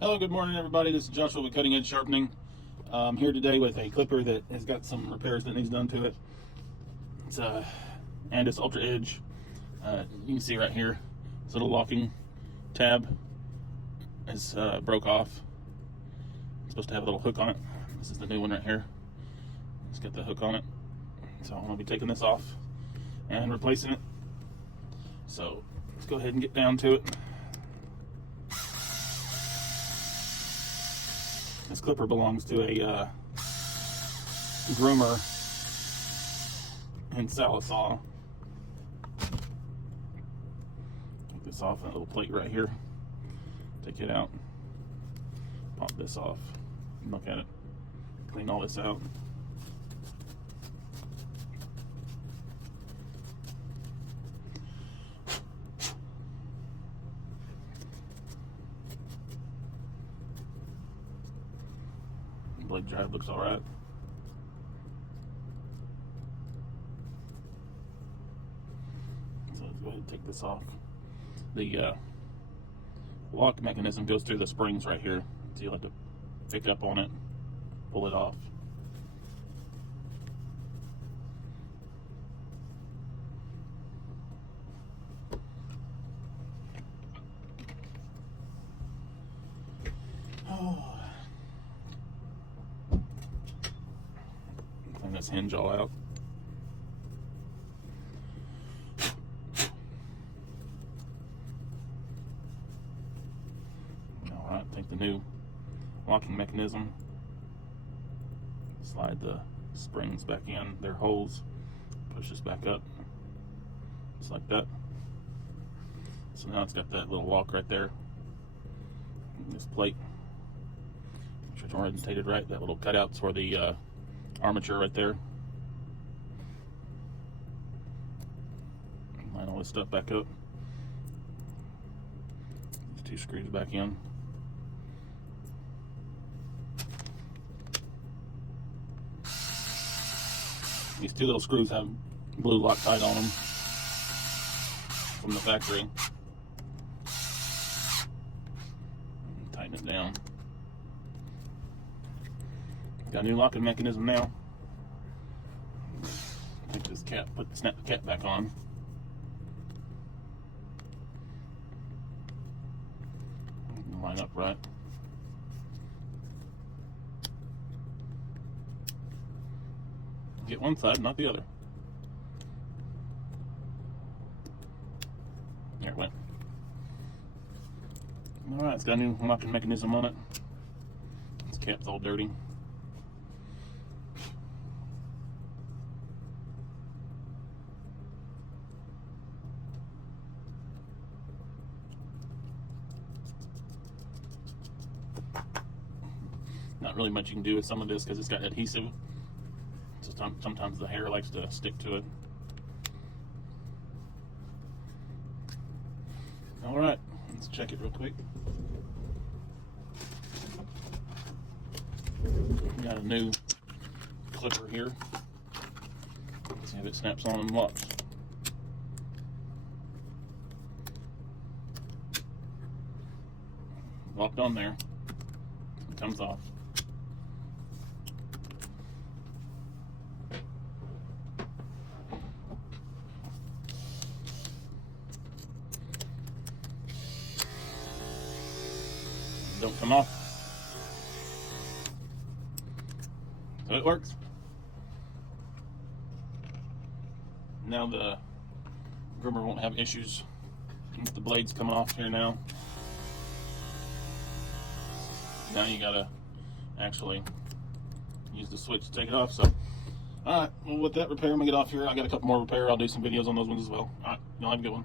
Hello, good morning everybody. This is Joshua with Cutting Edge Sharpening. I'm here today with a clipper that has got some repairs that needs done to it. It's a Andis Ultra Edge. You can see right here, this little locking tab is broke off. It's supposed to have a little hook on it. This is the new one right here. It's got the hook on it. So I'm going to be taking this off and replacing it. So let's go ahead and get down to it. This clipper belongs to a groomer in Salisaw. Take this off, that little plate right here. Take it out. Pop this off. Look at it. Clean all this out. Blade drive looks all right. So let's go ahead and take this off. The lock mechanism goes through the springs right here, so you'll have to pick up on it, pull it off. Clean this hinge all out. Alright, take the new locking mechanism, slide the springs back in their holes, push this back up, just like that. So now it's got that little lock right there. This plate, make sure it's orientated right. That little cutout's for the armature right there. Line all this stuff back up. These two screws back in. These two little screws have blue Loctite on them from the factory. Tighten it down. Got a new locking mechanism now. Take this cap, snap the cap back on. Line up right. Get one side, not the other. There it went. Alright, it's got a new locking mechanism on it. This cap's all dirty. Not really much you can do with some of this because it's got adhesive. So sometimes the hair likes to stick to it. Alright, let's check it real quick. Got a new clipper here. Let's see if it snaps on and locks. Locked on there. It comes off. Don't come off. So it works. Now the groomer won't have issues with the blades coming off here now. Now you gotta actually use the switch to take it off. So, alright, well with that repair, I'm gonna get off here. I got a couple more repair. I'll do some videos on those ones as well. Alright, y'all have a good one.